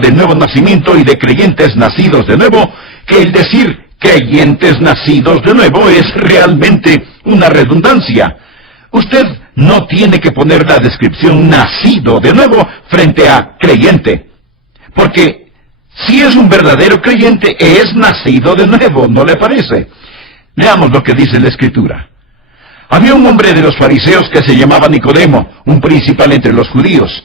del nuevo nacimiento y de creyentes nacidos de nuevo, que el decir creyentes nacidos de nuevo es realmente una redundancia. Usted no tiene que poner la descripción nacido de nuevo frente a creyente, porque si es un verdadero creyente, es nacido de nuevo, ¿no le parece? Veamos lo que dice la Escritura. Había un hombre de los fariseos que se llamaba Nicodemo, un principal entre los judíos.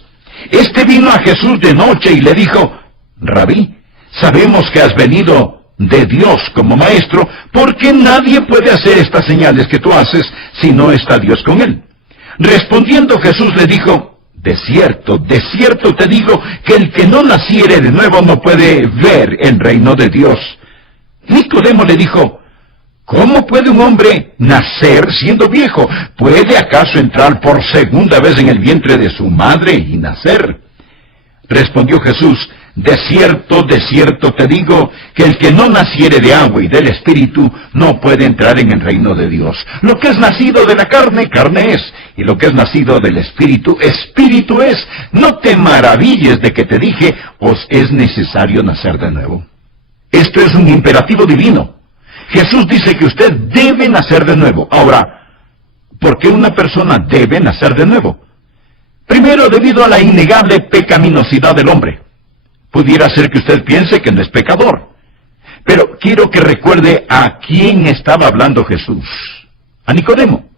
Este vino a Jesús de noche y le dijo: Rabí, sabemos que has venido de Dios como maestro, porque nadie puede hacer estas señales que tú haces si no está Dios con él. Respondiendo Jesús le dijo: de cierto te digo que el que no naciere de nuevo no puede ver el reino de Dios. Nicodemo le dijo: ¿cómo puede un hombre nacer siendo viejo? ¿Puede acaso entrar por segunda vez en el vientre de su madre y nacer? Respondió Jesús: de cierto te digo que el que no naciere de agua y del Espíritu no puede entrar en el reino de Dios. Lo que es nacido de la carne, carne es, y lo que es nacido del Espíritu, Espíritu es. No te maravilles de que te dije: os es necesario nacer de nuevo. Esto es un imperativo divino. Jesús dice que usted debe nacer de nuevo. Ahora, ¿por qué una persona debe nacer de nuevo? Primero, debido a la innegable pecaminosidad del hombre. Pudiera ser que usted piense que no es pecador. Pero quiero que recuerde a quién estaba hablando Jesús. A Nicodemo.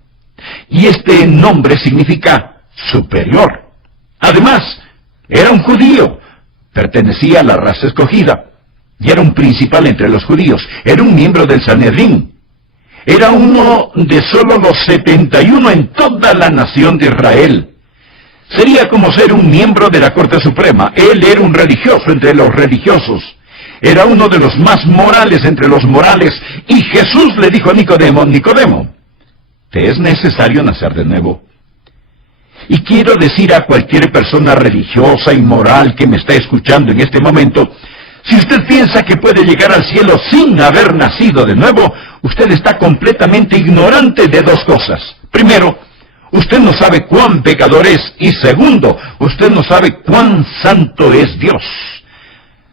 Y este nombre significa superior. Además, era un judío. Pertenecía a la raza escogida. Y era un principal entre los judíos. Era un miembro del Sanedrín. Era uno de solo los 71 en toda la nación de Israel. Sería como ser un miembro de la Corte Suprema. Él era un religioso entre los religiosos. Era uno de los más morales entre los morales. Y Jesús le dijo a Nicodemo: Nicodemo, te es necesario nacer de nuevo. Y quiero decir a cualquier persona religiosa y moral que me está escuchando en este momento: si usted piensa que puede llegar al cielo sin haber nacido de nuevo, usted está completamente ignorante de dos cosas. Primero, usted no sabe cuán pecador es, y segundo, usted no sabe cuán santo es Dios.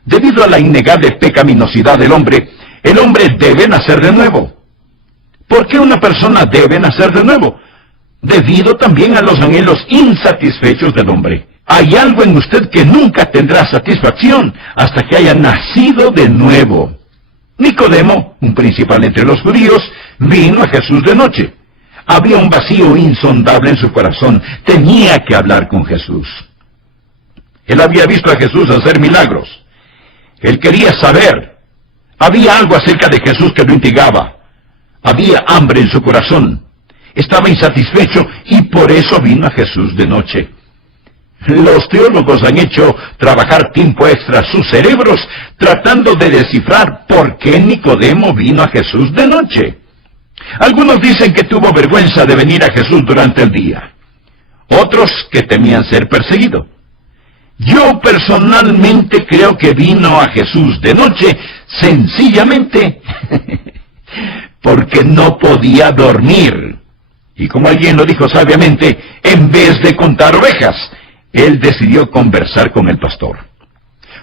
Debido a la innegable pecaminosidad del hombre, el hombre debe nacer de nuevo. ¿Por qué una persona debe nacer de nuevo? Debido también a los anhelos insatisfechos del hombre. Hay algo en usted que nunca tendrá satisfacción hasta que haya nacido de nuevo. Nicodemo, un principal entre los judíos, vino a Jesús de noche. Había un vacío insondable en su corazón. Tenía que hablar con Jesús. Él había visto a Jesús hacer milagros. Él quería saber. Había algo acerca de Jesús que lo intrigaba. Había hambre en su corazón. Estaba insatisfecho y por eso vino a Jesús de noche. Los teólogos han hecho trabajar tiempo extra sus cerebros tratando de descifrar por qué Nicodemo vino a Jesús de noche. Algunos dicen que tuvo vergüenza de venir a Jesús durante el día. Otros que temían ser perseguido. Yo personalmente creo que vino a Jesús de noche sencillamente porque no podía dormir. Y como alguien lo dijo sabiamente, en vez de contar ovejas, él decidió conversar con el pastor.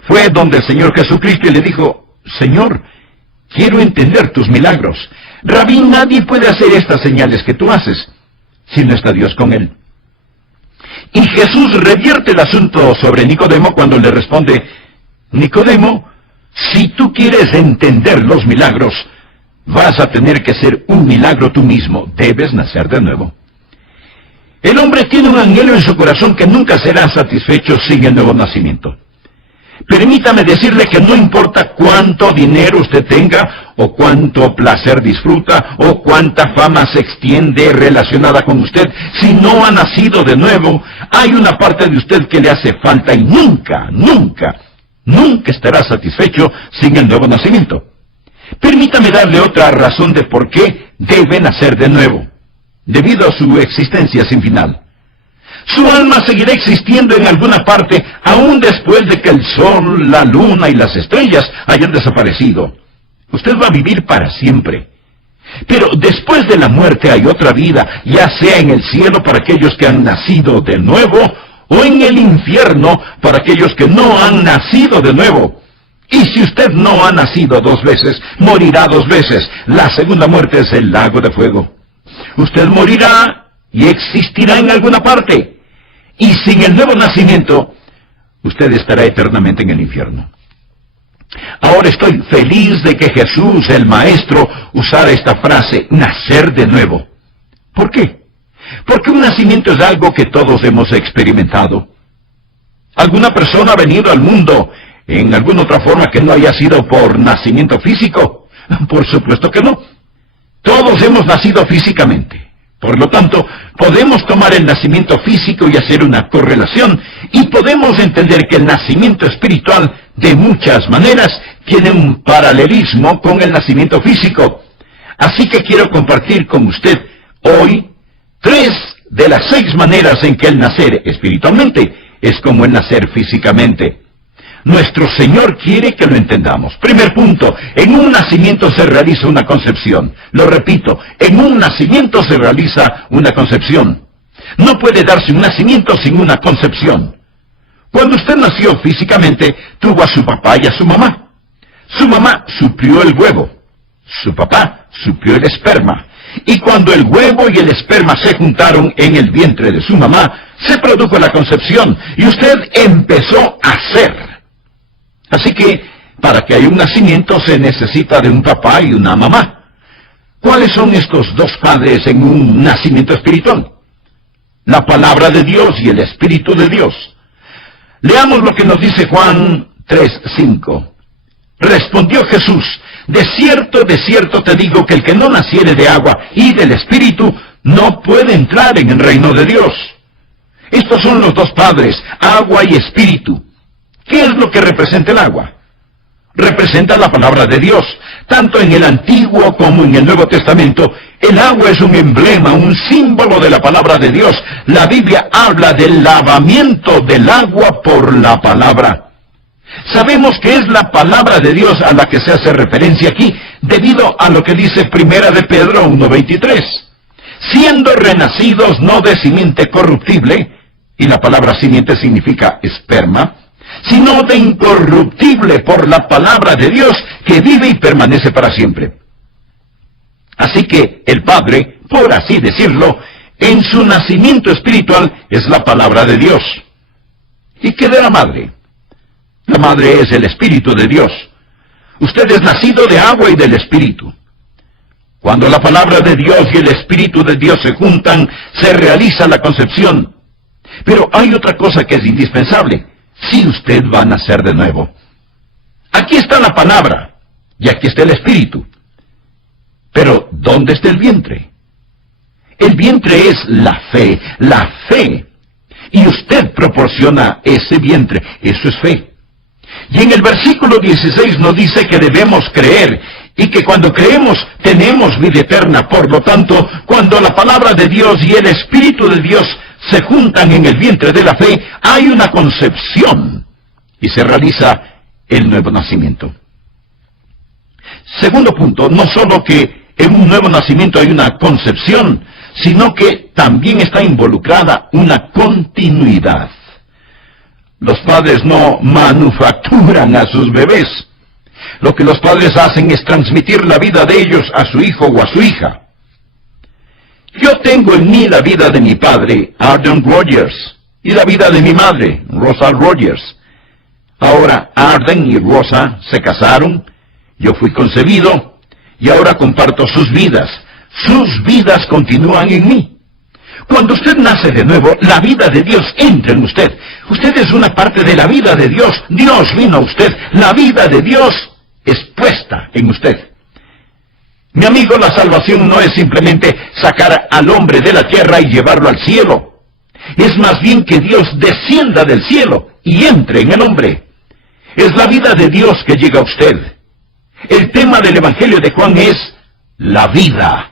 Fue donde el Señor Jesucristo y le dijo: Señor, quiero entender tus milagros. Rabí, nadie puede hacer estas señales que tú haces si no está Dios con él. Y Jesús revierte el asunto sobre Nicodemo cuando le responde: Nicodemo, si tú quieres entender los milagros, vas a tener que ser un milagro tú mismo. Debes nacer de nuevo. El hombre tiene un anhelo en su corazón que nunca será satisfecho sin el nuevo nacimiento. Permítame decirle que no importa cuánto dinero usted tenga, o cuánto placer disfruta, o cuánta fama se extiende relacionada con usted, si no ha nacido de nuevo, hay una parte de usted que le hace falta y nunca estará satisfecho sin el nuevo nacimiento. Permítame darle otra razón de por qué debe nacer de nuevo. Debido a su existencia sin final. Su alma seguirá existiendo en alguna parte, aún después de que el sol, la luna y las estrellas hayan desaparecido. Usted va a vivir para siempre. Pero después de la muerte hay otra vida, ya sea en el cielo para aquellos que han nacido de nuevo, o en el infierno para aquellos que no han nacido de nuevo. Y si usted no ha nacido 2 veces, morirá 2 veces. La segunda muerte es el lago de fuego. Usted morirá y existirá en alguna parte. Y sin el nuevo nacimiento, usted estará eternamente en el infierno. Ahora estoy feliz de que Jesús, el Maestro, usara esta frase, nacer de nuevo. ¿Por qué? Porque un nacimiento es algo que todos hemos experimentado. ¿Alguna persona ha venido al mundo en alguna otra forma que no haya sido por nacimiento físico? Por supuesto que no. Todos hemos nacido físicamente. Por lo tanto, podemos tomar el nacimiento físico y hacer una correlación, y podemos entender que el nacimiento espiritual, de muchas maneras, tiene un paralelismo con el nacimiento físico. Así que quiero compartir con usted hoy 3 de las 6 maneras en que el nacer espiritualmente es como el nacer físicamente. Nuestro Señor quiere que lo entendamos. Primer punto, en un nacimiento se realiza una concepción. Lo repito, en un nacimiento se realiza una concepción. No puede darse un nacimiento sin una concepción. Cuando usted nació físicamente, tuvo a su papá y a su mamá. Su mamá suplió el huevo. Su papá suplió el esperma. Y cuando el huevo y el esperma se juntaron en el vientre de su mamá, se produjo la concepción y usted empezó a ser. Así que, para que haya un nacimiento se necesita de un papá y una mamá. ¿Cuáles son estos 2 padres en un nacimiento espiritual? La palabra de Dios y el Espíritu de Dios. Leamos lo que nos dice Juan 3:5. Respondió Jesús, de cierto te digo que el que no naciere de agua y del Espíritu no puede entrar en el reino de Dios. Estos son los 2 padres, agua y Espíritu. ¿Qué es lo que representa el agua? Representa la palabra de Dios. Tanto en el Antiguo como en el Nuevo Testamento, el agua es un emblema, un símbolo de la palabra de Dios. La Biblia habla del lavamiento del agua por la palabra. Sabemos que es la palabra de Dios a la que se hace referencia aquí, debido a lo que dice 1 de Pedro 1:23. Siendo renacidos no de simiente corruptible, y la palabra simiente significa esperma, sino de incorruptible por la palabra de Dios que vive y permanece para siempre. Así que el Padre, por así decirlo, en su nacimiento espiritual es la palabra de Dios. ¿Y qué de la Madre? La Madre es el Espíritu de Dios. Usted es nacido de agua y del Espíritu. Cuando la palabra de Dios y el Espíritu de Dios se juntan, se realiza la concepción. Pero hay otra cosa que es indispensable. Si usted va a nacer de nuevo. Aquí está la palabra, y aquí está el Espíritu. Pero, ¿dónde está el vientre? El vientre es la fe. Y usted proporciona ese vientre. Eso es fe. Y en el versículo 16 nos dice que debemos creer, y que cuando creemos tenemos vida eterna. Por lo tanto, cuando la palabra de Dios y el Espíritu de Dios se juntan en el vientre de la fe, hay una concepción y se realiza el nuevo nacimiento. Segundo punto, no solo que en un nuevo nacimiento hay una concepción, sino que también está involucrada una continuidad. Los padres no manufacturan a sus bebés. Lo que los padres hacen es transmitir la vida de ellos a su hijo o a su hija. Yo tengo en mí la vida de mi padre, Arden Rogers, y la vida de mi madre, Rosa Rogers. Ahora Arden y Rosa se casaron, yo fui concebido, y ahora comparto sus vidas. Sus vidas continúan en mí. Cuando usted nace de nuevo, la vida de Dios entra en usted. Usted es una parte de la vida de Dios. Dios vino a usted. La vida de Dios es puesta en usted. Mi amigo, la salvación no es simplemente sacar al hombre de la tierra y llevarlo al cielo. Es más bien que Dios descienda del cielo y entre en el hombre. Es la vida de Dios que llega a usted. El tema del Evangelio de Juan es la vida.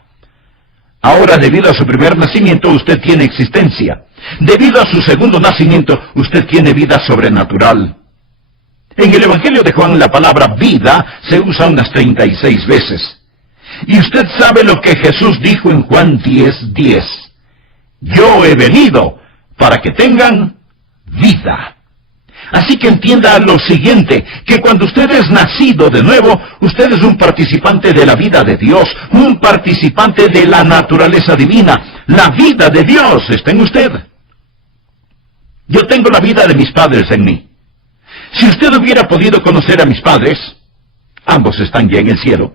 Ahora, debido a su primer nacimiento, usted tiene existencia. Debido a su segundo nacimiento, usted tiene vida sobrenatural. En el Evangelio de Juan, la palabra vida se usa unas 36 veces. Y usted sabe lo que Jesús dijo en Juan 10:10. Yo he venido para que tengan vida. Así que entienda lo siguiente, que cuando usted es nacido de nuevo, usted es un participante de la vida de Dios, un participante de la naturaleza divina. La vida de Dios está en usted. Yo tengo la vida de mis padres en mí. Si usted hubiera podido conocer a mis padres, ambos están ya en el cielo,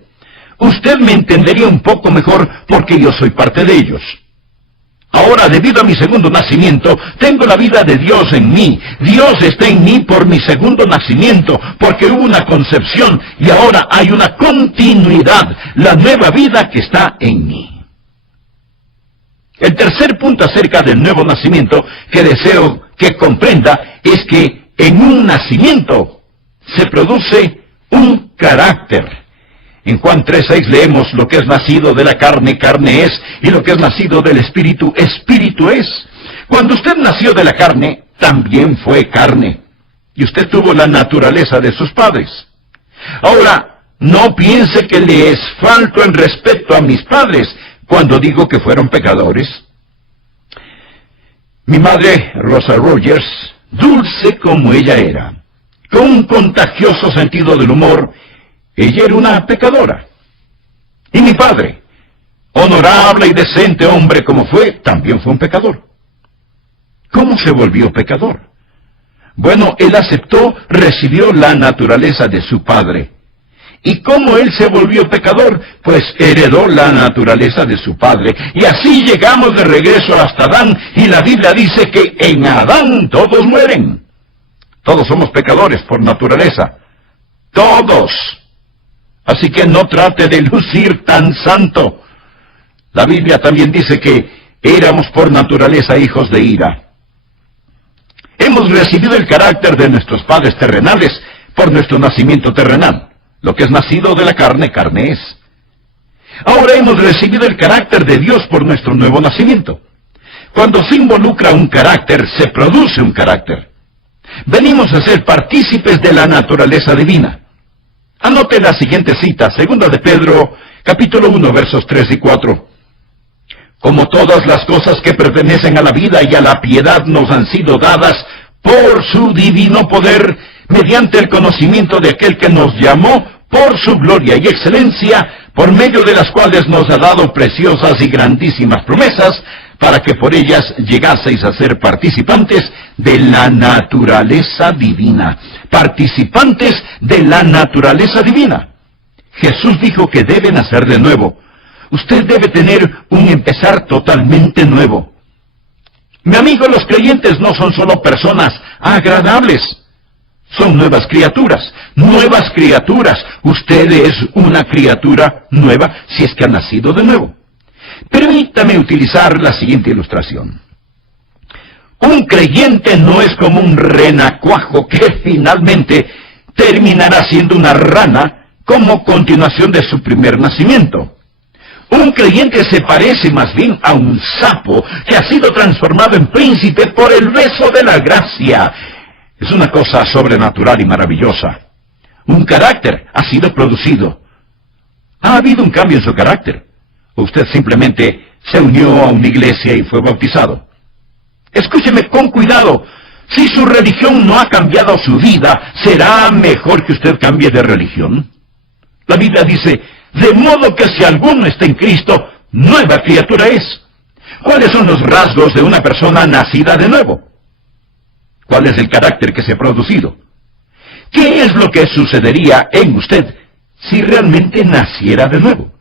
usted me entendería un poco mejor porque yo soy parte de ellos. Ahora, debido a mi segundo nacimiento, tengo la vida de Dios en mí. Dios está en mí por mi segundo nacimiento, porque hubo una concepción y ahora hay una continuidad, la nueva vida que está en mí. El tercer punto acerca del nuevo nacimiento que deseo que comprenda es que en un nacimiento se produce un carácter. En Juan 3:6 leemos: lo que es nacido de la carne, carne es, y lo que es nacido del espíritu, espíritu es. Cuando usted nació de la carne, también fue carne, y usted tuvo la naturaleza de sus padres. Ahora, no piense que les falto en respeto a mis padres cuando digo que fueron pecadores. Mi madre, Rosa Rogers, dulce como ella era, con un contagioso sentido del humor, ella era una pecadora. Y mi padre, honorable y decente hombre como fue, también fue un pecador. ¿Cómo se volvió pecador? Bueno, él aceptó, recibió la naturaleza de su padre. ¿Y cómo él se volvió pecador? Pues heredó la naturaleza de su padre. Y así llegamos de regreso hasta Adán, y la Biblia dice que en Adán todos mueren. Todos somos pecadores por naturaleza. Todos. Así que no trate de lucir tan santo. La Biblia también dice que éramos por naturaleza hijos de ira. Hemos recibido el carácter de nuestros padres terrenales por nuestro nacimiento terrenal. Lo que es nacido de la carne, carne es. Ahora hemos recibido el carácter de Dios por nuestro nuevo nacimiento. Cuando se involucra un carácter, se produce un carácter. Venimos a ser partícipes de la naturaleza divina. Anote la siguiente cita, 2 de Pedro, capítulo 1, versos 3 y 4. Como todas las cosas que pertenecen a la vida y a la piedad nos han sido dadas por su divino poder, mediante el conocimiento de aquel que nos llamó por su gloria y excelencia, por medio de las cuales nos ha dado preciosas y grandísimas promesas, para que por ellas llegaseis a ser participantes de la naturaleza divina. Participantes de la naturaleza divina. Jesús dijo que debe nacer de nuevo. Usted debe tener un empezar totalmente nuevo. Mi amigo, los creyentes no son solo personas agradables. Son nuevas criaturas. Nuevas criaturas. Usted es una criatura nueva si es que ha nacido de nuevo. Permítame utilizar la siguiente ilustración. Un creyente no es como un renacuajo que finalmente terminará siendo una rana como continuación de su primer nacimiento. Un creyente se parece más bien a un sapo que ha sido transformado en príncipe por el beso de la gracia. Es una cosa sobrenatural y maravillosa. Un carácter ha sido producido. ¿Ha habido un cambio en su carácter? ¿O usted simplemente se unió a una iglesia y fue bautizado? Escúcheme con cuidado. Si su religión no ha cambiado su vida, ¿será mejor que usted cambie de religión? La Biblia dice: de modo que si alguno está en Cristo, nueva criatura es. ¿Cuáles son los rasgos de una persona nacida de nuevo? ¿Cuál es el carácter que se ha producido? ¿Qué es lo que sucedería en usted si realmente naciera de nuevo?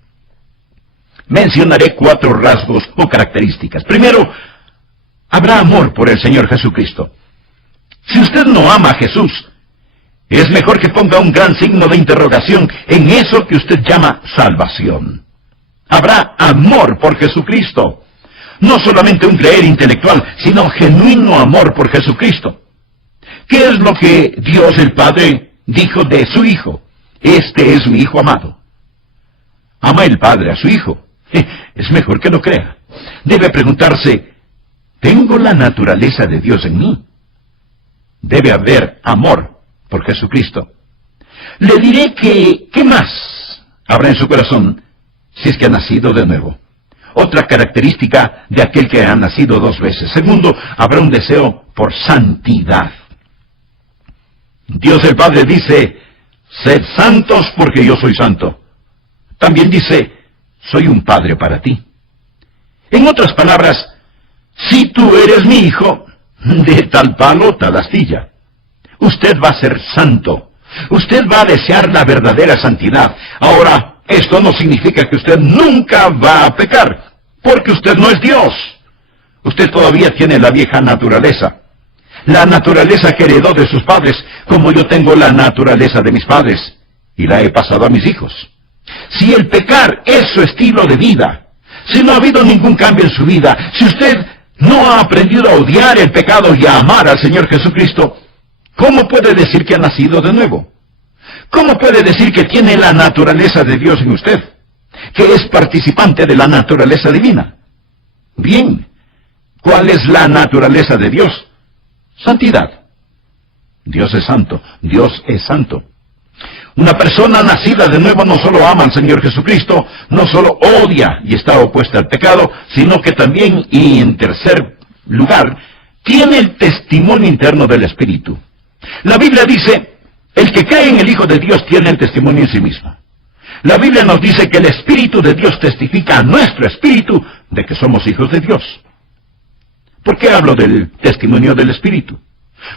Mencionaré 4 rasgos o características. Primero, habrá amor por el Señor Jesucristo. Si usted no ama a Jesús, es mejor que ponga un gran signo de interrogación en eso que usted llama salvación. Habrá amor por Jesucristo. No solamente un creer intelectual, sino genuino amor por Jesucristo. ¿Qué es lo que Dios el Padre dijo de su Hijo? Este es mi Hijo amado. ¿Ama el Padre a su Hijo? Es mejor que no crea. Debe preguntarse: ¿tengo la naturaleza de Dios en mí? Debe haber amor por Jesucristo. Le diré que, ¿qué más habrá en su corazón si es que ha nacido de nuevo? Otra característica de aquel que ha nacido 2 veces. Segundo, habrá un deseo por santidad. Dios el Padre dice, sed santos porque yo soy santo. También dice, soy un padre para ti. En otras palabras, si tú eres mi hijo, de tal palo, tal astilla. Usted va a ser santo. Usted va a desear la verdadera santidad. Ahora, esto no significa que usted nunca va a pecar, porque usted no es Dios. Usted todavía tiene la vieja naturaleza. La naturaleza que heredó de sus padres, como yo tengo la naturaleza de mis padres, y la he pasado a mis hijos. Si el pecar es su estilo de vida, si no ha habido ningún cambio en su vida, si usted no ha aprendido a odiar el pecado y a amar al Señor Jesucristo, ¿cómo puede decir que ha nacido de nuevo? ¿Cómo puede decir que tiene la naturaleza de Dios en usted? Que es participante de la naturaleza divina. Bien, ¿cuál es la naturaleza de Dios? Santidad. Dios es santo, Dios es santo. Una persona nacida de nuevo no solo ama al Señor Jesucristo, no solo odia y está opuesta al pecado, sino que también, y en tercer lugar, tiene el testimonio interno del Espíritu. La Biblia dice, el que cree en el Hijo de Dios tiene el testimonio en sí mismo. La Biblia nos dice que el Espíritu de Dios testifica a nuestro espíritu de que somos hijos de Dios. ¿Por qué hablo del testimonio del Espíritu?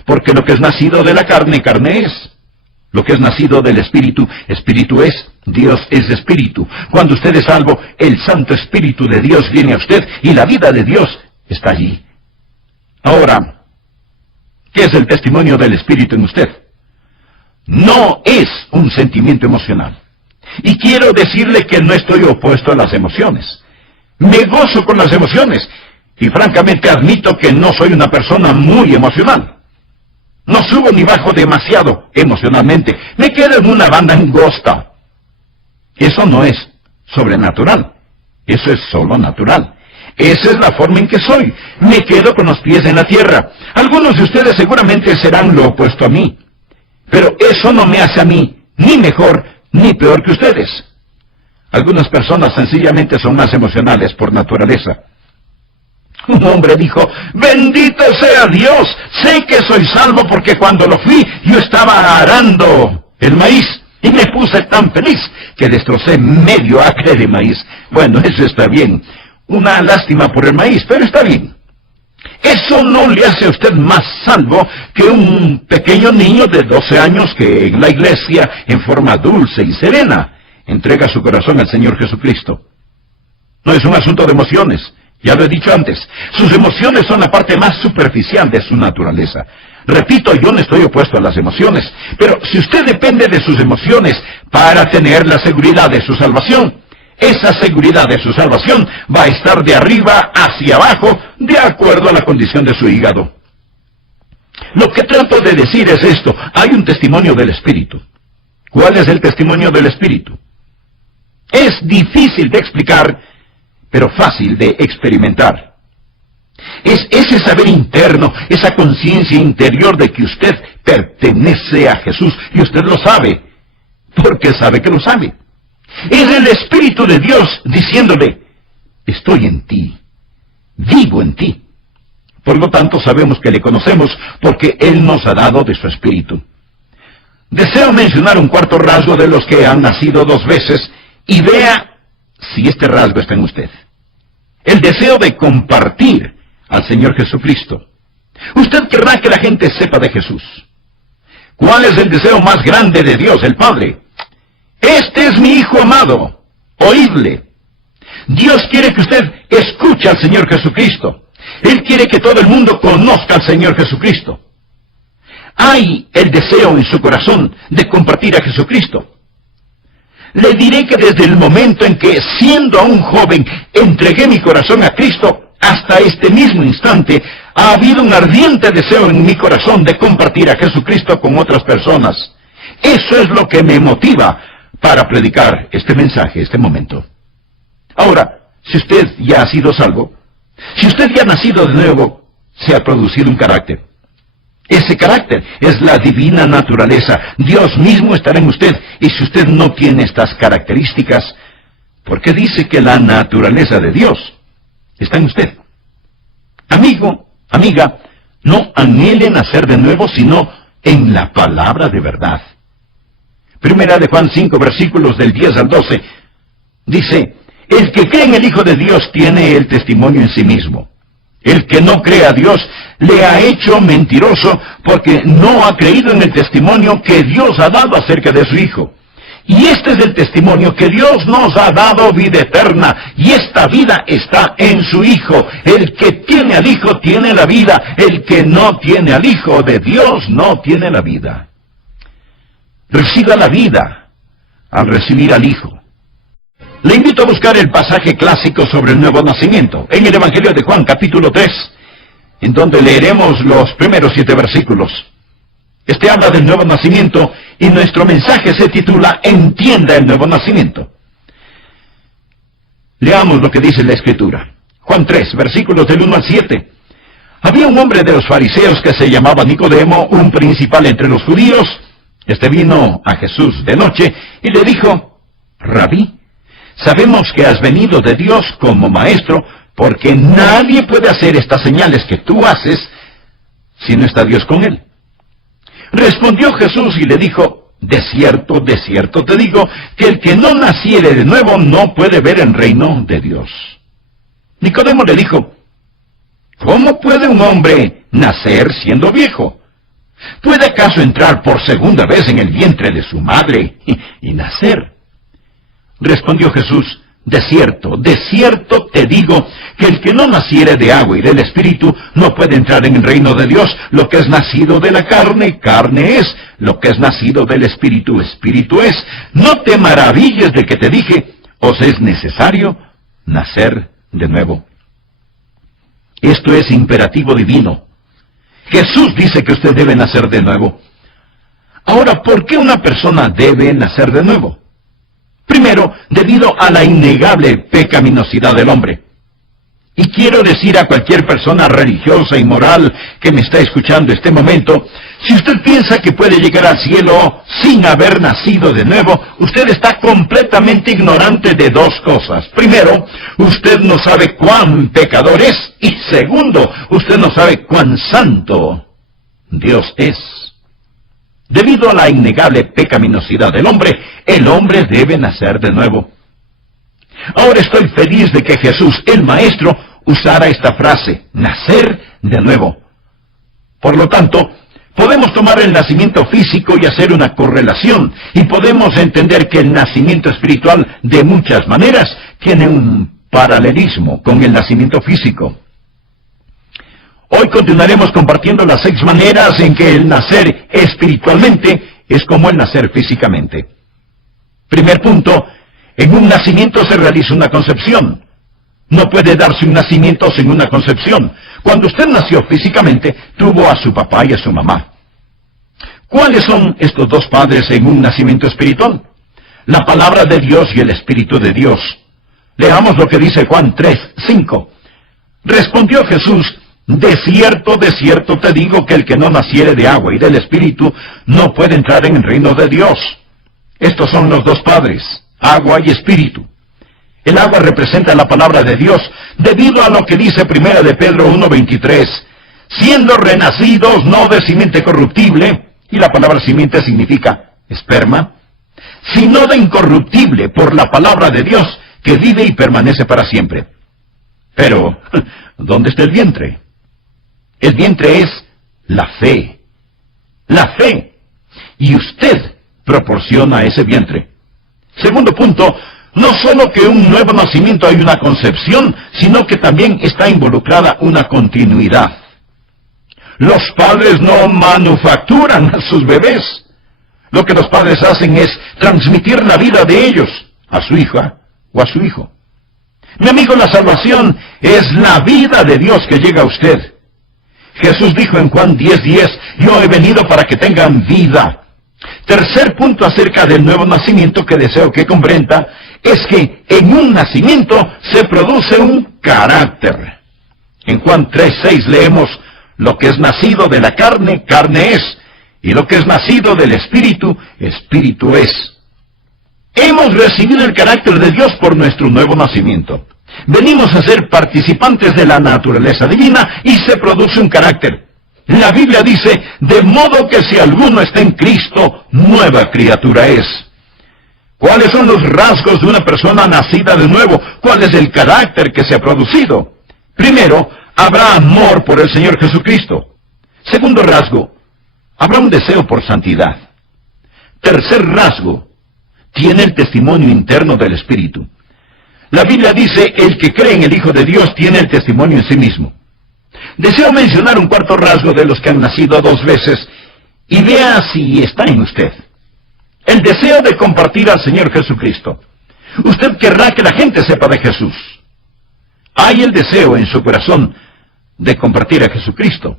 Porque lo que es nacido de la carne, carne es. Lo que es nacido del Espíritu, Espíritu es. Dios es Espíritu. Cuando usted es salvo, el Santo Espíritu de Dios viene a usted y la vida de Dios está allí. Ahora, ¿qué es el testimonio del Espíritu en usted? No es un sentimiento emocional. Y quiero decirle que no estoy opuesto a las emociones. Me gozo con las emociones. Y francamente admito que no soy una persona muy emocional. No subo ni bajo demasiado emocionalmente. Me quedo en una banda angosta. Eso no es sobrenatural. Eso es solo natural. Esa es la forma en que soy. Me quedo con los pies en la tierra. Algunos de ustedes seguramente serán lo opuesto a mí. Pero eso no me hace a mí ni mejor ni peor que ustedes. Algunas personas sencillamente son más emocionales por naturaleza. Un hombre dijo, bendito sea Dios, sé que soy salvo porque cuando lo fui yo estaba arando el maíz y me puse tan feliz que destrocé medio acre de maíz. Bueno, eso está bien. Una lástima por el maíz, pero está bien. Eso no le hace a usted más salvo que un pequeño niño de 12 años que en la iglesia, en forma dulce y serena, entrega su corazón al Señor Jesucristo. No es un asunto de emociones. Ya lo he dicho antes, sus emociones son la parte más superficial de su naturaleza. Repito, yo no estoy opuesto a las emociones, pero si usted depende de sus emociones para tener la seguridad de su salvación, esa seguridad de su salvación va a estar de arriba hacia abajo, de acuerdo a la condición de su hígado. Lo que trato de decir es esto, hay un testimonio del Espíritu. ¿Cuál es el testimonio del Espíritu? Es difícil de explicar, pero fácil de experimentar. Es ese saber interno, esa conciencia interior de que usted pertenece a Jesús, y usted lo sabe, porque sabe que lo sabe. Es el Espíritu de Dios diciéndole, estoy en ti, vivo en ti. Por lo tanto, sabemos que le conocemos, porque Él nos ha dado de su Espíritu. Deseo mencionar un cuarto rasgo de los que han nacido dos veces, y vea si este rasgo está en usted. El deseo de compartir al Señor Jesucristo. Usted querrá que la gente sepa de Jesús. ¿Cuál es el deseo más grande de Dios, el Padre? Este es mi Hijo amado. Oídle. Dios quiere que usted escuche al Señor Jesucristo. Él quiere que todo el mundo conozca al Señor Jesucristo. Hay el deseo en su corazón de compartir a Jesucristo. Le diré que desde el momento en que, siendo aún joven, entregué mi corazón a Cristo, hasta este mismo instante, ha habido un ardiente deseo en mi corazón de compartir a Jesucristo con otras personas. Eso es lo que me motiva para predicar este mensaje, este momento. Ahora, si usted ya ha sido salvo, si usted ya ha nacido de nuevo, se ha producido un carácter. Ese carácter es la divina naturaleza. Dios mismo estará en usted. Y si usted no tiene estas características, ¿por qué dice que la naturaleza de Dios está en usted? Amigo, amiga, no anhele nacer de nuevo, sino en la palabra de verdad. Primera de Juan 5, versículos del 10 al 12, dice: el que cree en el Hijo de Dios tiene el testimonio en sí mismo. El que no cree a Dios le ha hecho mentiroso, porque no ha creído en el testimonio que Dios ha dado acerca de su Hijo. Y este es el testimonio, que Dios nos ha dado vida eterna, y esta vida está en su Hijo. El que tiene al Hijo tiene la vida. El que no tiene al Hijo de Dios no tiene la vida. Reciba la vida al recibir al Hijo. Le invito a buscar el pasaje clásico sobre el nuevo nacimiento, en el Evangelio de Juan, capítulo 3, en donde leeremos los primeros 7 versículos. Este habla del nuevo nacimiento, y nuestro mensaje se titula Entienda el nuevo nacimiento. Leamos lo que dice la Escritura. Juan 3, versículos del 1 al 7. Había un hombre de los fariseos que se llamaba Nicodemo, un principal entre los judíos. Este vino a Jesús de noche y le dijo: Rabí, sabemos que has venido de Dios como maestro, porque nadie puede hacer estas señales que tú haces si no está Dios con él. Respondió Jesús y le dijo: de cierto te digo, que el que no naciere de nuevo no puede ver el reino de Dios. Nicodemo le dijo: ¿cómo puede un hombre nacer siendo viejo? ¿Puede acaso entrar por segunda vez en el vientre de su madre y nacer? Respondió Jesús: de cierto te digo, que el que no naciere de agua y del Espíritu no puede entrar en el reino de Dios. Lo que es nacido de la carne, carne es; lo que es nacido del Espíritu, Espíritu es. No te maravilles de que te dije: os es necesario nacer de nuevo. Esto es imperativo divino. Jesús dice que usted debe nacer de nuevo. Ahora, ¿por qué una persona debe nacer de nuevo? Primero, debido a la innegable pecaminosidad del hombre. Y quiero decir a cualquier persona religiosa y moral que me está escuchando este momento: si usted piensa que puede llegar al cielo sin haber nacido de nuevo, usted está completamente ignorante de dos cosas. Primero, usted no sabe cuán pecador es, y segundo, usted no sabe cuán santo Dios es. Debido a la innegable pecaminosidad del hombre, el hombre debe nacer de nuevo. Ahora estoy feliz de que Jesús, el Maestro, usara esta frase: nacer de nuevo. Por lo tanto, podemos tomar el nacimiento físico y hacer una correlación, y podemos entender que el nacimiento espiritual, de muchas maneras, tiene un paralelismo con el nacimiento físico. Hoy continuaremos compartiendo las 6 maneras en que el nacer espiritualmente es como el nacer físicamente. Primer punto: en un nacimiento se realiza una concepción. No puede darse un nacimiento sin una concepción. Cuando usted nació físicamente, tuvo a su papá y a su mamá. ¿Cuáles son estos dos padres en un nacimiento espiritual? La palabra de Dios y el Espíritu de Dios. Leamos lo que dice Juan 3, 5. Respondió Jesús: de cierto te digo, que el que no naciere de agua y del Espíritu no puede entrar en el reino de Dios. Estos son los dos padres, agua y Espíritu. El agua representa la palabra de Dios, debido a lo que dice Primera de Pedro 1:23, siendo renacidos no de simiente corruptible, y la palabra simiente significa esperma, sino de incorruptible, por la palabra de Dios, que vive y permanece para siempre. Pero, ¿dónde está el vientre? El vientre es la fe. La fe. Y usted proporciona ese vientre. Segundo punto: no solo que un nuevo nacimiento hay una concepción, sino que también está involucrada una continuidad. Los padres no manufacturan a sus bebés. Lo que los padres hacen es transmitir la vida de ellos a su hija o a su hijo. Mi amigo, la salvación es la vida de Dios que llega a usted. Jesús dijo en Juan 10:10, yo he venido para que tengan vida. Tercer punto acerca del nuevo nacimiento que deseo que comprenda, es que en un nacimiento se produce un carácter. En Juan 3:6 leemos: lo que es nacido de la carne, carne es, y lo que es nacido del Espíritu, Espíritu es. Hemos recibido el carácter de Dios por nuestro nuevo nacimiento. Venimos a ser participantes de la naturaleza divina y se produce un carácter. La Biblia dice, de modo que si alguno está en Cristo, nueva criatura es. ¿Cuáles son los rasgos de una persona nacida de nuevo? ¿Cuál es el carácter que se ha producido? Primero, habrá amor por el Señor Jesucristo. Segundo rasgo, habrá un deseo por santidad. Tercer rasgo, tiene el testimonio interno del Espíritu. La Biblia dice, el que cree en el Hijo de Dios tiene el testimonio en sí mismo. Deseo mencionar un cuarto rasgo de los que han nacido dos veces, y vea si está en usted. El deseo de compartir al Señor Jesucristo. Usted querrá que la gente sepa de Jesús. Hay el deseo en su corazón de compartir a Jesucristo.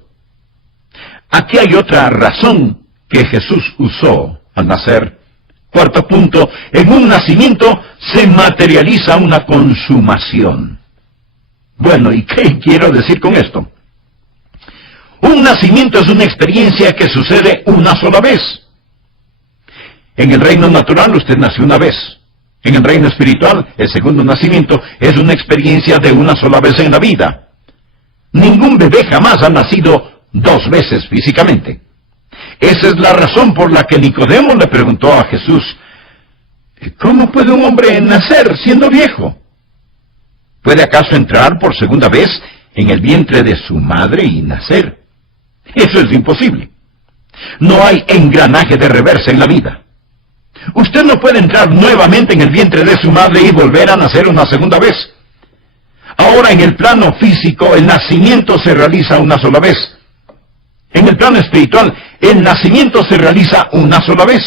Aquí hay otra razón que Jesús usó al nacer. Cuarto punto, en un nacimiento se materializa una consumación. Bueno, ¿y qué quiero decir con esto? Un nacimiento es una experiencia que sucede una sola vez. En el reino natural usted nació una vez. En el reino espiritual, el segundo nacimiento es una experiencia de una sola vez en la vida. Ningún bebé jamás ha nacido dos veces físicamente. Esa es la razón por la que Nicodemo le preguntó a Jesús, ¿cómo puede un hombre nacer siendo viejo? ¿Puede acaso entrar por segunda vez en el vientre de su madre y nacer? Eso es imposible. No hay engranaje de reversa en la vida. Usted no puede entrar nuevamente en el vientre de su madre y volver a nacer una segunda vez. Ahora, en el plano físico, el nacimiento se realiza una sola vez. En el plano espiritual, el nacimiento se realiza una sola vez.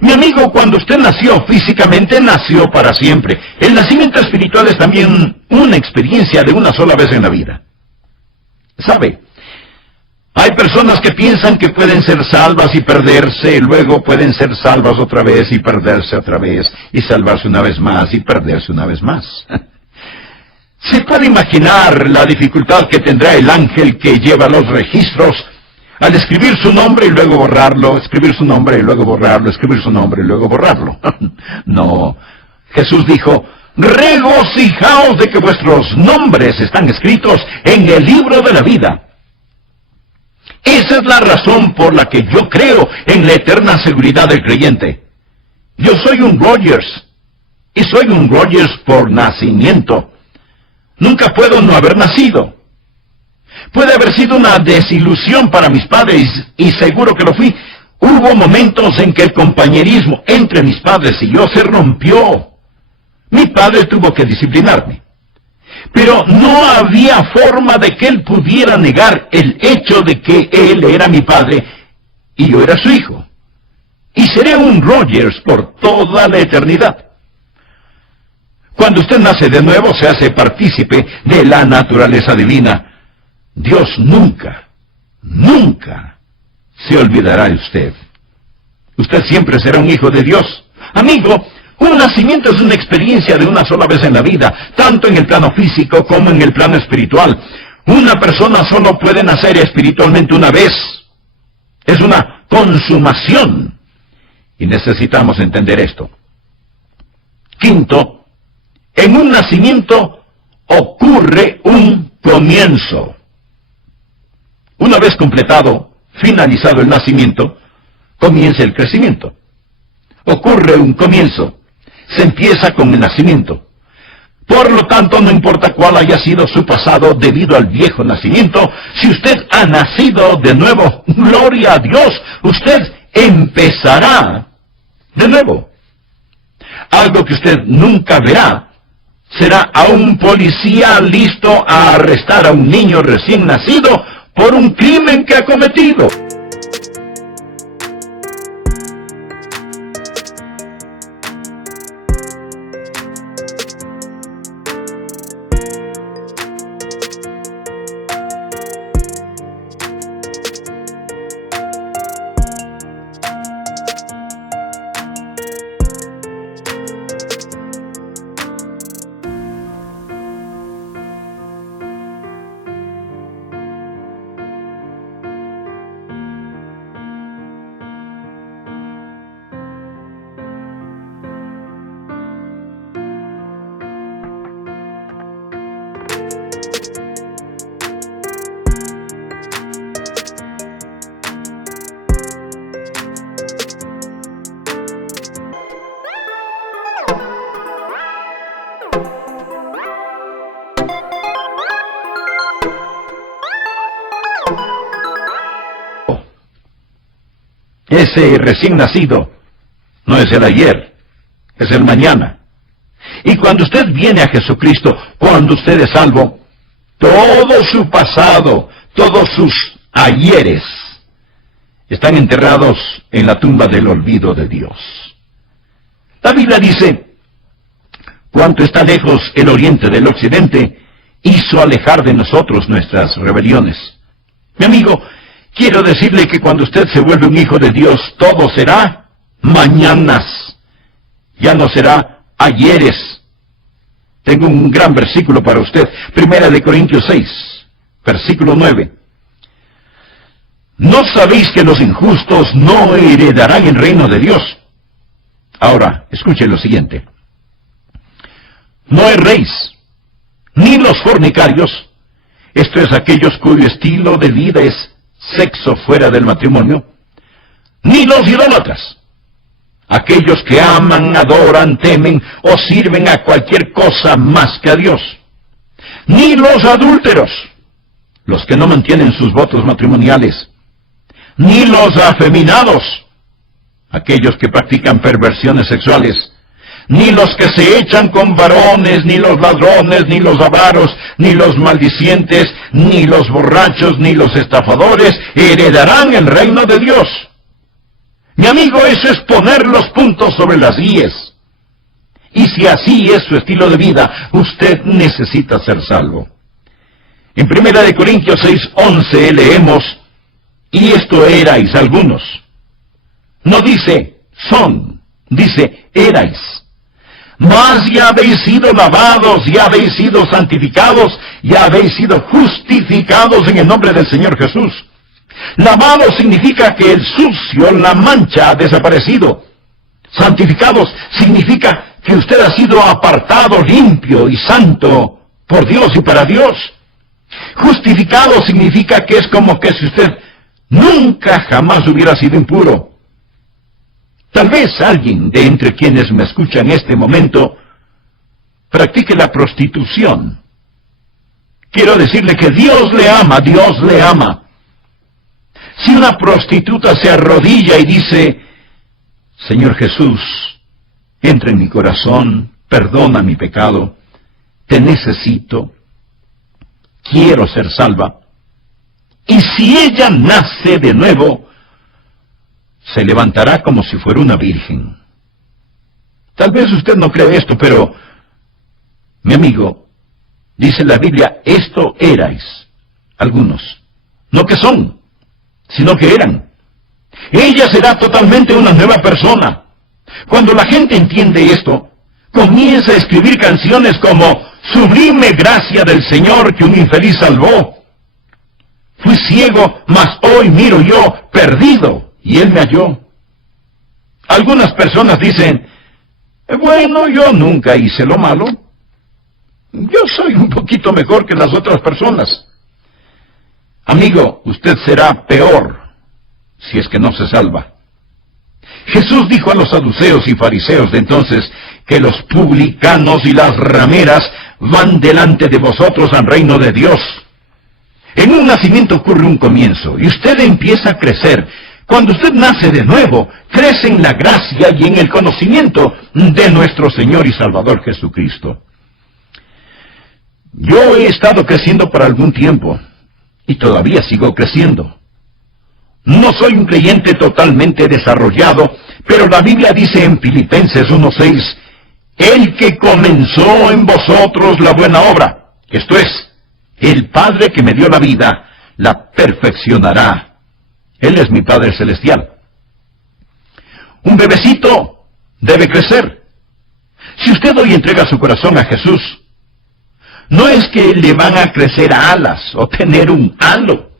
Mi amigo, cuando usted nació físicamente, nació para siempre. El nacimiento espiritual es también una experiencia de una sola vez en la vida. ¿Sabe? Hay personas que piensan que pueden ser salvas y perderse, luego pueden ser salvas otra vez y perderse otra vez, y salvarse una vez más y perderse una vez más. ¿Se puede imaginar la dificultad que tendrá el ángel que lleva los registros al escribir su nombre y luego borrarlo, escribir su nombre y luego borrarlo, escribir su nombre y luego borrarlo? No. Jesús dijo, regocijaos de que vuestros nombres están escritos en el libro de la vida. Esa es la razón por la que yo creo en la eterna seguridad del creyente. Yo soy un Rogers, y soy un Rogers por nacimiento. Nunca puedo no haber nacido. Puede haber sido una desilusión para mis padres, y seguro que lo fui. Hubo momentos en que el compañerismo entre mis padres y yo se rompió. Mi padre tuvo que disciplinarme. Pero no había forma de que él pudiera negar el hecho de que él era mi padre y yo era su hijo. Y seré un Rogers por toda la eternidad. Cuando usted nace de nuevo, se hace partícipe de la naturaleza divina. Dios nunca, nunca se olvidará de usted. Usted siempre será un hijo de Dios. Amigo, un nacimiento es una experiencia de una sola vez en la vida, tanto en el plano físico como en el plano espiritual. Una persona solo puede nacer espiritualmente una vez. Es una consumación. Y necesitamos entender esto. Quinto, en un nacimiento ocurre un comienzo. Una vez completado, finalizado el nacimiento, comienza el crecimiento. Ocurre un comienzo. Se empieza con el nacimiento. Por lo tanto, no importa cuál haya sido su pasado debido al viejo nacimiento, si usted ha nacido de nuevo, gloria a Dios, usted empezará de nuevo. Algo que usted nunca verá será a un policía listo a arrestar a un niño recién nacido por un crimen que ha cometido. ese recién nacido no es el ayer, es el mañana. Y cuando usted viene a Jesucristo, cuando usted es salvo, todo su pasado, todos sus ayeres, están enterrados en la tumba del olvido de Dios. La Biblia dice: cuanto está lejos el oriente del occidente, hizo alejar de nosotros nuestras rebeliones. Mi amigo, quiero decirle que cuando usted se vuelve un hijo de Dios, todo será mañanas, ya no será ayeres. Tengo un gran versículo para usted, 1 Corintios 6, versículo 9. ¿No sabéis que los injustos no heredarán el reino de Dios? Ahora, escuche lo siguiente. No erréis, ni los fornicarios, esto es aquellos cuyo estilo de vida es sexo fuera del matrimonio, ni los idólatras, aquellos que aman, adoran, temen o sirven a cualquier cosa más que a Dios, ni los adúlteros, los que no mantienen sus votos matrimoniales, ni los afeminados, aquellos que practican perversiones sexuales, ni los que se echan con varones, ni los ladrones, ni los avaros, ni los maldicientes, ni los borrachos, ni los estafadores heredarán el reino de Dios. Mi amigo, eso es poner los puntos sobre las íes. Y si así es su estilo de vida, usted necesita ser salvo. En 1 Corintios 6:11 leemos: y esto erais algunos. No dice son, dice erais. Mas ya habéis sido lavados, ya habéis sido santificados, ya habéis sido justificados en el nombre del Señor Jesús. Lavado significa que el sucio, la mancha ha desaparecido. Santificados significa que usted ha sido apartado, limpio y santo por Dios y para Dios. Justificado significa que es como que si usted nunca jamás hubiera sido impuro. Tal vez alguien de entre quienes me escuchan en este momento practique la prostitución. Quiero decirle que Dios le ama, Dios le ama. Si una prostituta se arrodilla y dice: Señor Jesús, entra en mi corazón, perdona mi pecado, te necesito, quiero ser salva. Y si ella nace de nuevo, se levantará como si fuera una virgen. Tal vez usted no cree esto, pero, mi amigo, dice la Biblia, esto erais algunos. No que son, sino que eran. Ella será totalmente una nueva persona. Cuando la gente entiende esto, comienza a escribir canciones como: sublime gracia del Señor que un infeliz salvó. Fui ciego, mas hoy miro yo, perdido, y Él me halló. Algunas personas dicen: bueno, yo nunca hice lo malo. Yo soy un poquito mejor que las otras personas. Amigo, usted será peor si es que no se salva. Jesús dijo a los saduceos y fariseos de entonces que los publicanos y las rameras van delante de vosotros al reino de Dios. En un nacimiento ocurre un comienzo y usted empieza a crecer. Cuando usted nace de nuevo, crece en la gracia y en el conocimiento de nuestro Señor y Salvador Jesucristo. Yo he estado creciendo por algún tiempo y todavía sigo creciendo. No soy un creyente totalmente desarrollado, pero la Biblia dice en Filipenses 1:6, el que comenzó en vosotros la buena obra, esto es, el Padre que me dio la vida, la perfeccionará. Él es mi Padre Celestial. Un bebecito debe crecer. Si usted hoy entrega su corazón a Jesús, no es que le van a crecer alas o tener un halo.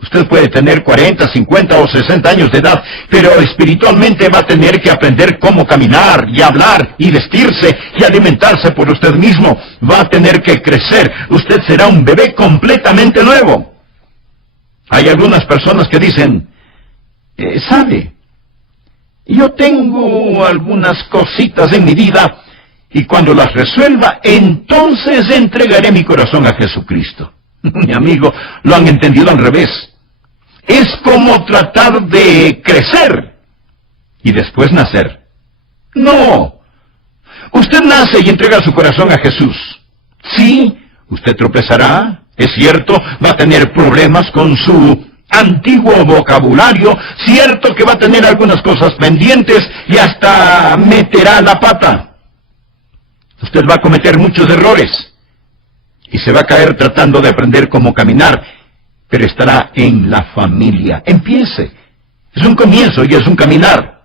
Usted puede tener 40, 50 o 60 años de edad, pero espiritualmente va a tener que aprender cómo caminar y hablar y vestirse y alimentarse por usted mismo. Va a tener que crecer. Usted será un bebé completamente nuevo. Hay algunas personas que dicen, ¿sabe? Yo tengo algunas cositas en mi vida y cuando las resuelva, entonces entregaré mi corazón a Jesucristo. Mi amigo, lo han entendido al revés. es como tratar de crecer y después nacer. No. Usted nace y entrega su corazón a Jesús. Sí, usted tropezará, es cierto, va a tener problemas con su antiguo vocabulario, cierto que va a tener algunas cosas pendientes y hasta meterá la pata. Usted va a cometer muchos errores y se va a caer tratando de aprender cómo caminar, pero estará en la familia. Empiece. Es un comienzo y es un caminar.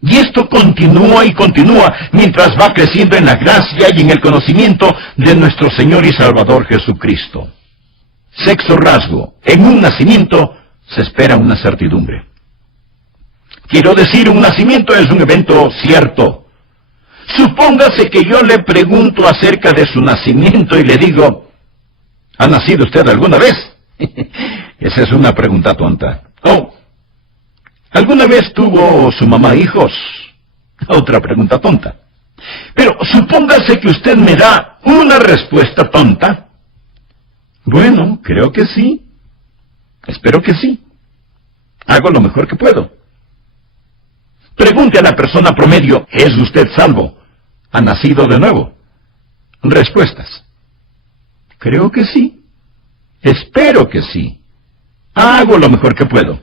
Y esto continúa y continúa mientras va creciendo en la gracia y en el conocimiento de nuestro Señor y Salvador Jesucristo. Sexto rasgo. En un nacimiento se espera una certidumbre. Quiero decir, un nacimiento es un evento cierto. Supóngase que yo le pregunto acerca de su nacimiento y le digo, ¿ha nacido usted alguna vez? Esa es una pregunta tonta. Oh, ¿alguna vez tuvo su mamá hijos? Otra pregunta tonta. Pero supóngase que usted me da una respuesta tonta. Bueno, creo que sí. Espero que sí. Hago lo mejor que puedo. Pregunte a la persona promedio, ¿es usted salvo? ¿Ha nacido de nuevo? Respuestas. Creo que sí. Espero que sí. Hago lo mejor que puedo.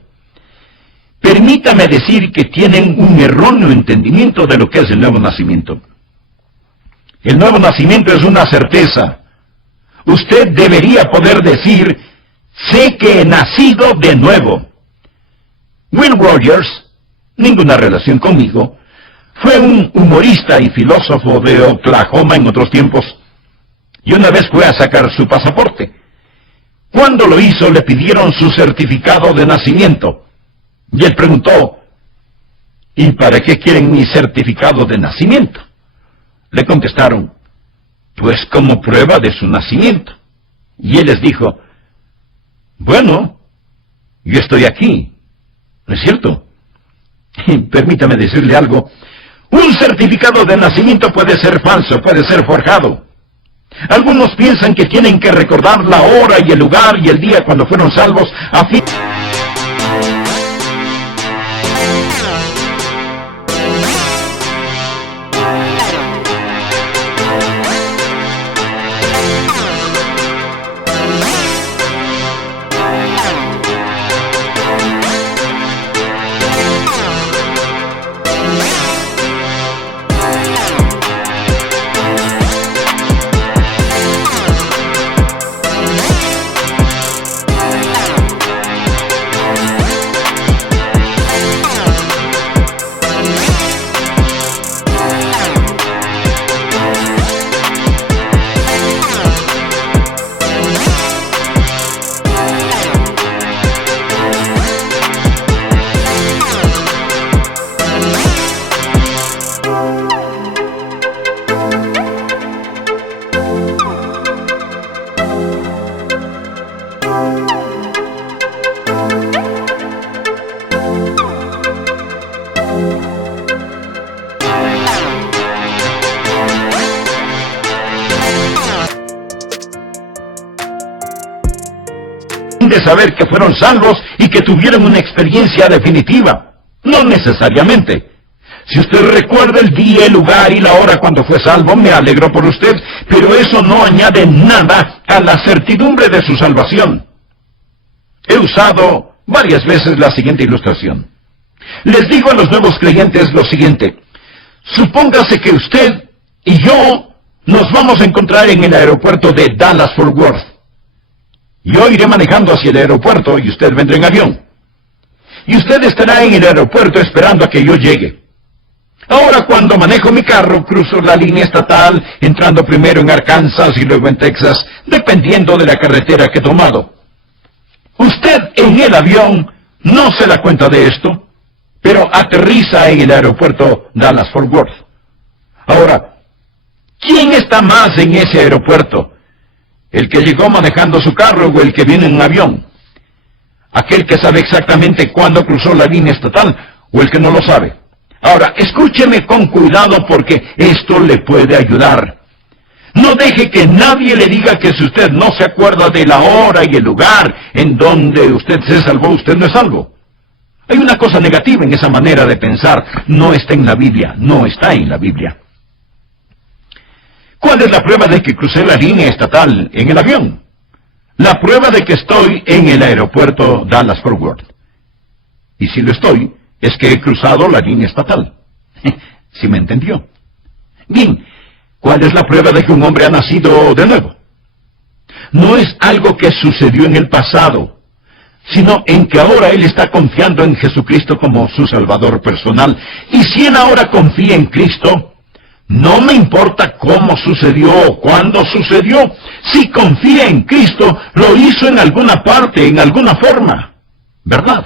Permítame decir que tienen un erróneo entendimiento de lo que es el nuevo nacimiento. El nuevo nacimiento es una certeza. Usted debería poder decir, sé que he nacido de nuevo. Will Rogers, ninguna relación conmigo, fue un humorista y filósofo de Oklahoma en otros tiempos, y una vez fue a sacar su pasaporte. Cuando lo hizo, le pidieron su certificado de nacimiento. Y él preguntó, ¿y para qué quieren mi certificado de nacimiento? Le contestaron, pues como prueba de su nacimiento. Y él les dijo, bueno, yo estoy aquí, ¿no es cierto? Permítame decirle algo, un certificado de nacimiento puede ser falso, puede ser forjado. Algunos piensan que tienen que recordar la hora y el lugar y el día cuando fueron salvos a fin... de saber que fueron salvos y que tuvieron una experiencia definitiva. No necesariamente. Si usted recuerda el día, el lugar y la hora cuando fue salvo, me alegro por usted, pero eso no añade nada a la certidumbre de su salvación. He usado varias veces la siguiente ilustración. Les digo a los nuevos creyentes lo siguiente. Supóngase que usted y yo nos vamos a encontrar en el aeropuerto de Dallas-Fort Worth. Yo iré manejando hacia el aeropuerto y usted vendrá en avión. Y usted estará en el aeropuerto esperando a que yo llegue. Ahora, cuando manejo mi carro, cruzo la línea estatal, entrando primero en Arkansas y luego en Texas, dependiendo de la carretera que he tomado. Usted en el avión no se da cuenta de esto, pero aterriza en el aeropuerto Dallas-Fort Worth. Ahora, ¿quién está más en ese aeropuerto? ¿El que llegó manejando su carro o el que viene en un avión? ¿Aquel que sabe exactamente cuándo cruzó la línea estatal o el que no lo sabe? Ahora, escúcheme con cuidado porque esto le puede ayudar. No deje que nadie le diga que si usted no se acuerda de la hora y el lugar en donde usted se salvó, usted no es salvo. Hay una cosa negativa en esa manera de pensar. No está en la Biblia, no está en la Biblia. ¿Cuál es la prueba de que crucé la línea estatal en el avión? La prueba de que estoy en el aeropuerto Dallas-Fort Worth. Y si lo estoy, es que he cruzado la línea estatal. ¿Sí me entendió? Bien, ¿cuál es la prueba de que un hombre ha nacido de nuevo? No es algo que sucedió en el pasado, sino en que ahora él está confiando en Jesucristo como su Salvador personal. Y si él ahora confía en Cristo, no me importa cómo sucedió o cuándo sucedió. Si confía en Cristo, lo hizo en alguna parte, en alguna forma. ¿Verdad?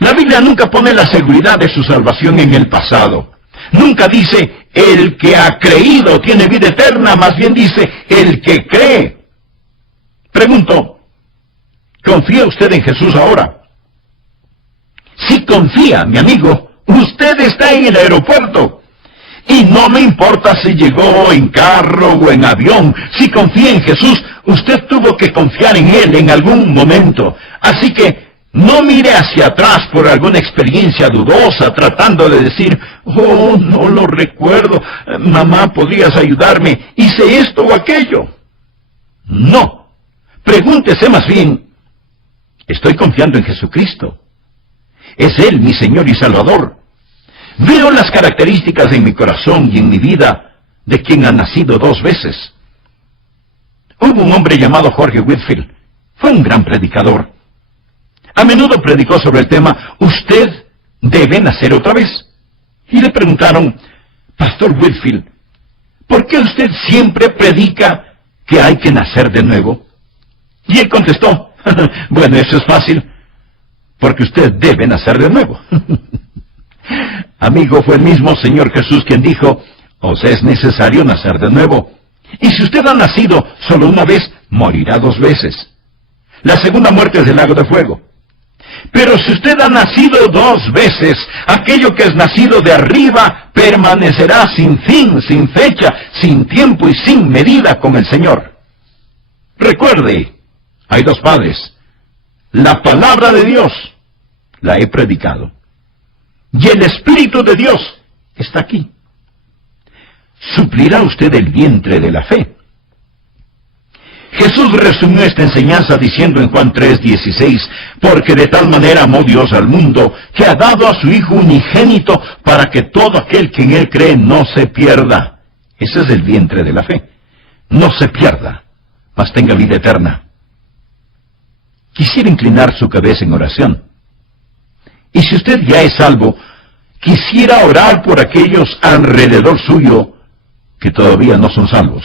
La Biblia nunca pone la seguridad de su salvación en el pasado. Nunca dice, el que ha creído tiene vida eterna, más bien dice, el que cree. Pregunto, ¿confía usted en Jesús ahora? Si confía, mi amigo, usted está en el aeropuerto. Y no me importa si llegó en carro o en avión. Si confía en Jesús, usted tuvo que confiar en Él en algún momento. Así que no mire hacia atrás por alguna experiencia dudosa, tratando de decir, oh, no lo recuerdo, mamá, ¿podrías ayudarme? Hice esto o aquello. No. Pregúntese más bien, ¿estoy confiando en Jesucristo? ¿Es Él mi Señor y Salvador? Veo las características en mi corazón y en mi vida de quien ha nacido 2 veces. Hubo un hombre llamado Jorge Whitefield. Fue un gran predicador. A menudo predicó sobre el tema, usted debe nacer otra vez. Y le preguntaron, Pastor Whitefield, ¿por qué usted siempre predica que hay que nacer de nuevo? Y él contestó, bueno, eso es fácil, porque usted debe nacer de nuevo. Amigo, fue el mismo Señor Jesús quien dijo, os es necesario nacer de nuevo. Y si usted ha nacido solo una vez, morirá 2 veces. La segunda muerte es del lago de fuego. Pero si usted ha nacido 2 veces, aquello que es nacido de arriba permanecerá sin fin, sin fecha, sin tiempo y sin medida con el Señor. Recuerde, hay 2 padres. La palabra de Dios la he predicado. Y el Espíritu de Dios está aquí. ¿Suplirá usted el vientre de la fe? Jesús resumió esta enseñanza diciendo en Juan 3:16, porque de tal manera amó Dios al mundo, que ha dado a su Hijo unigénito, para que todo aquel que en Él cree no se pierda. Ese es el vientre de la fe. No se pierda, mas tenga vida eterna. Quisiera inclinar su cabeza en oración. Y si usted ya es salvo, quisiera orar por aquellos alrededor suyo que todavía no son salvos.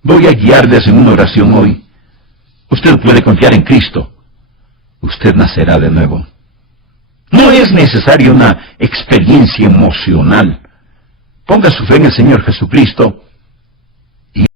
Voy a guiarles en una oración hoy. Usted puede confiar en Cristo. Usted nacerá de nuevo. No es necesaria una experiencia emocional. Ponga su fe en el Señor Jesucristo